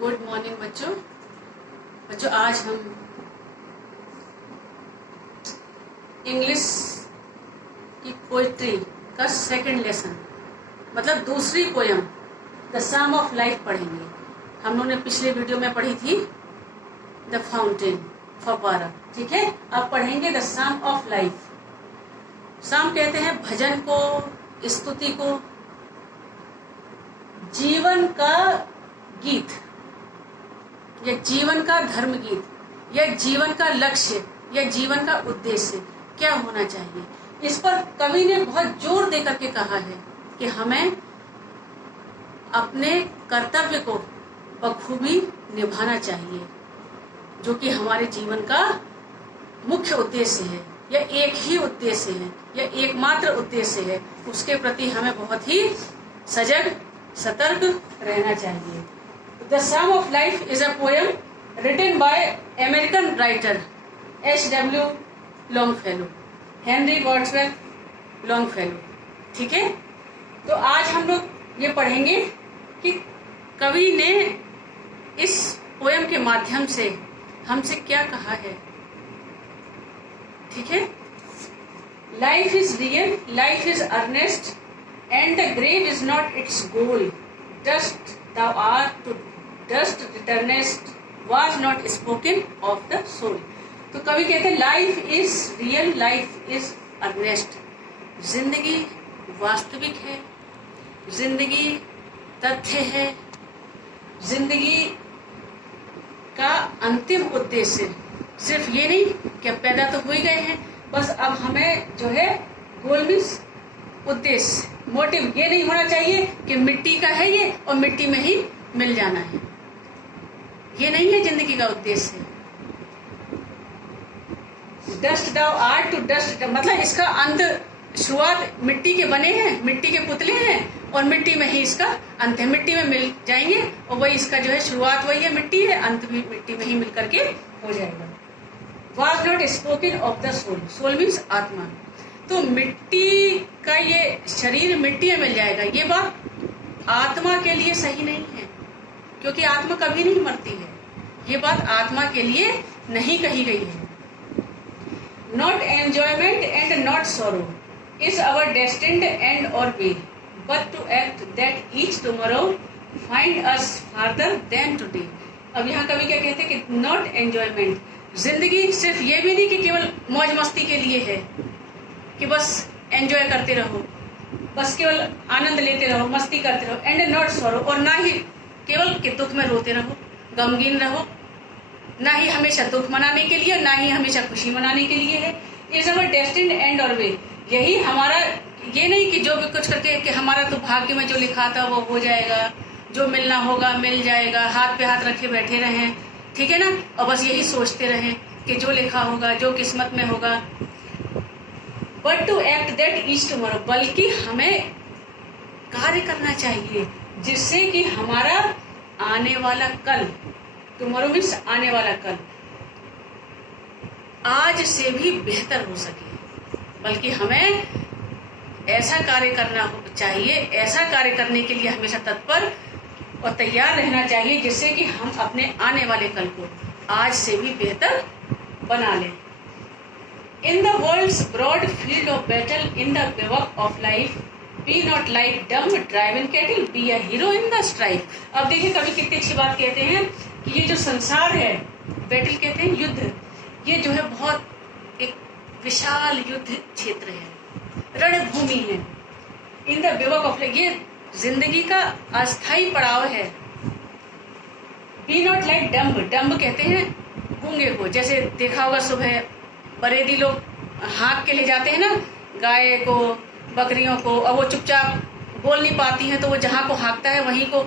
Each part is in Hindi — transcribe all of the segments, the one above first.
गुड मॉर्निंग बच्चों। आज हम इंग्लिश की पोइट्री का सेकंड लेसन मतलब दूसरी poem the sum of life पढ़ेंगे। हम लोगों ने पिछले वीडियो में पढ़ी थी द फाउंटेन फव्वारा, ठीक है। अब पढ़ेंगे द सम ऑफ लाइफ। सम कहते हैं भजन को, स्तुति को, जीवन का गीत या जीवन का धर्म गीत या जीवन का लक्ष्य या जीवन का उद्देश्य क्या होना चाहिए। इस पर कवि ने बहुत जोर देकर के कहा है कि हमें अपने कर्तव्य को बखूबी निभाना चाहिए, जो कि हमारे जीवन का मुख्य उद्देश्य है या एक ही उद्देश्य है या एकमात्र उद्देश्य है। उसके प्रति हमें बहुत ही सजग सतर्क रहना चाहिए। The sum of life is a poem written by American writer H.W. Longfellow, Henry Wordsworth Longfellow, ठीक है। तो आज हम लोग ये पढ़ेंगे कि कवि ने इस पोएम के माध्यम से हमसे क्या कहा है, ठीक है। Life is real, life is earnest, and the grave is not its goal. Dust thou art, to dust returnest, was not spoken of the soul. तो कवि कहते हैं life is real, life is earnest. जिंदगी वास्तविक है, जिंदगी तथ्य है, जिंदगी का अंतिम उद्देश्य सिर्फ ये नहीं कि अब पैदा तो हो ही गए हैं, बस अब हमें जो है गोल मीन्स उद्देश्य, मोटिव ये नहीं होना चाहिए कि मिट्टी का है ये और मिट्टी में ही मिल जाना है। ये नहीं है जिंदगी का उद्देश्य। Dust thou art to dust, मतलब इसका अंत, शुरुआत मिट्टी के बने हैं, मिट्टी के पुतले हैं और मिट्टी में ही इसका अंत है। मिट्टी में मिल जाएंगे और वही इसका जो है शुरुआत वही है मिट्टी है, अंत भी मिट्टी में ही मिल करके हो जाएगा। Was not spoken of the soul, soul means आत्मा। तो मिट्टी का ये शरीर मिट्टी में मिल जाएगा, ये बात आत्मा के लिए सही नहीं है, क्योंकि आत्मा कभी नहीं मरती है। ये बात आत्मा के लिए नहीं कही गई है। Not enjoyment and not sorrow is our destined end or way, but to act that each tomorrow find us farther than today. अब यहाँ कवि क्या कहते हैं कि नॉट एंजॉयमेंट, जिंदगी सिर्फ ये भी नहीं कि केवल मौज मस्ती के लिए है कि बस एंजॉय करते रहो, बस केवल आनंद लेते रहो, मस्ती करते रहो। एंड नॉट सॉरो, और ना ही केवल कि दुख में रोते रहो, गमगीन रहो, ना ही हमेशा दुख मनाने के लिए, ना ही हमेशा खुशी मनाने के लिए है। Is our destined end or वे, यही हमारा, ये नहीं कि जो भी कुछ करके कि हमारा तो भाग्य में जो लिखा था वो हो जाएगा, जो मिलना होगा मिल जाएगा, हाथ पे हाथ रखे बैठे रहें, ठीक है ना, और बस यही सोचते रहें कि जो लिखा होगा, जो किस्मत में होगा। But to act that each tomorrow, बल्कि हमें कार्य करना चाहिए जिससे कि हमारा आने वाला कल, टुमारो मीन्स आने वाला कल, आज से भी बेहतर हो सके। बल्कि हमें ऐसा कार्य करना चाहिए, ऐसा कार्य करने के लिए हमेशा तत्पर और तैयार रहना चाहिए जिससे कि हम अपने आने वाले कल को आज से भी बेहतर बना लें। In the world's broad field of battle, in the bivouac of life, be not like dumb driven cattle, be a hero in the strife. अब देखिए कवि कितनी अच्छी बात कहते हैं कि ये जो संसार है, बैटल कहते हैं युद्ध, ये जो है बहुत एक विशाल युद्ध क्षेत्र है, रणभूमि है। In the bivouac of life, ये जिंदगी का अस्थायी पड़ाव है। Be not like dumb, dumb कहते हैं गूंगे को, जैसे देखा होगा सुबह बरेदी लोग हाँक के ले जाते हैं ना गाय को, बकरियों को, और वो चुपचाप बोल नहीं पाती हैं तो वो जहाँ को हाँकता है वहीं को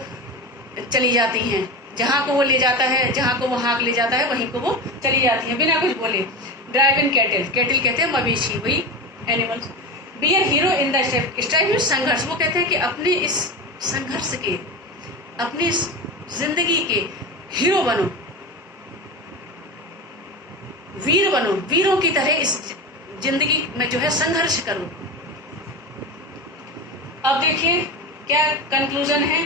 चली जाती हैं, जहाँ को वो ले जाता है, जहाँ को वो हाँक ले जाता है वहीं को वो चली जाती हैं बिना कुछ बोले। ड्राइव इन कैटल, कैटल कहते हैं मवेशी, वही animals. Be a hero in the strife, strife में संघर्ष, वो कहते हैं कि अपने इस संघर्ष के, अपनी इस जिंदगी के हीरो बनो, वीर बनो, वीरों की तरह इस जिंदगी में जो है संघर्ष करो। अब देखिए क्या कंक्लूजन है।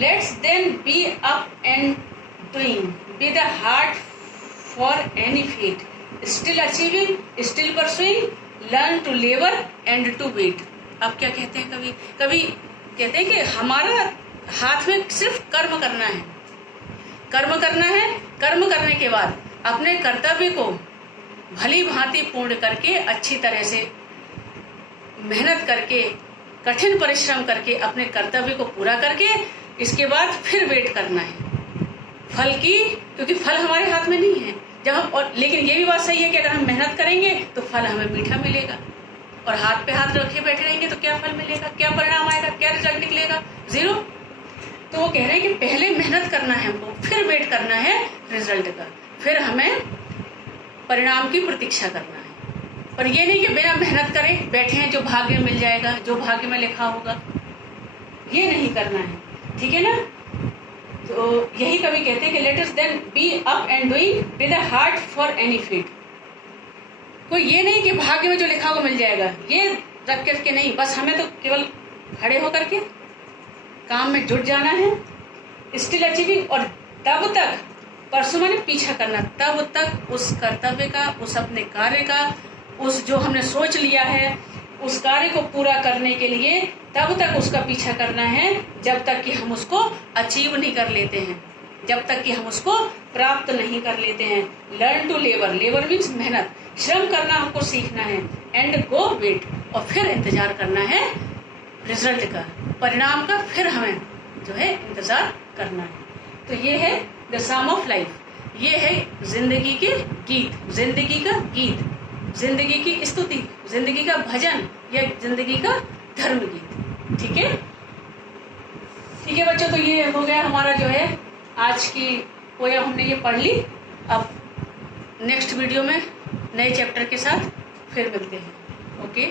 Let's then be up and doing with a heart for any feat, still achieving, still pursuing, learn to labor and to wait। अब क्या कहते हैं, कभी कभी कहते हैं कि हमारा हाथ में सिर्फ कर्म करना है, कर्म करना है। कर्म करने के बाद अपने कर्तव्य को भली भांति पूर्ण करके, अच्छी तरह से मेहनत करके, कठिन परिश्रम करके अपने कर्तव्य को पूरा करके इसके बाद फिर वेट करना है फल की, क्योंकि फल हमारे हाथ में नहीं है। जब हम और लेकिन ये भी बात सही है कि अगर हम मेहनत करेंगे तो फल हमें मीठा मिलेगा, और हाथ पे हाथ रखे बैठे रहेंगे तो क्या फल मिलेगा, क्या परिणाम आएगा, क्या रिजल्ट निकलेगा, जीरो। तो वो कह रहे हैं कि पहले मेहनत करना है हमको, फिर वेट करना है रिजल्ट का, फिर हमें परिणाम की प्रतीक्षा करना है। पर ये नहीं कि बिना मेहनत करें बैठे हैं, जो भाग्य में मिल जाएगा, जो भाग्य में लिखा होगा, ये नहीं करना है, ठीक है ना। तो यही कवि कहते हैं कि let us then be up and doing with a heart for any fate. कोई ये नहीं कि भाग्य में जो लिखा होगा मिल जाएगा, ये रख करके नहीं, बस हमें तो केवल खड़े होकर के काम में जुट जाना है, स्टिल अचीविंग, और तब तक परसों मैंने पीछा करना, तब तक उस कर्तव्य का, उस अपने कार्य का, उस जो हमने सोच लिया है उस कार्य को पूरा करने के लिए तब तक उसका पीछा करना है जब तक कि हम उसको अचीव नहीं कर लेते हैं, जब तक कि हम उसको प्राप्त नहीं कर लेते हैं। Learn to labour, labour means मेहनत, श्रम करना हमको सीखना है। एंड गो वेट, और फिर इंतजार करना है रिजल्ट का, परिणाम का, फिर हमें जो है इंतजार करना है। तो ये है द सम ऑफ लाइफ, ये है जिंदगी के गीत, जिंदगी का गीत, जिंदगी की स्तुति, जिंदगी का भजन, या जिंदगी का धर्म गीत। ठीक है, ठीक है बच्चों, तो ये हो गया हमारा जो है आज की पोयम, हमने ये पढ़ ली। अब नेक्स्ट वीडियो में नए चैप्टर के साथ फिर मिलते हैं। ओके।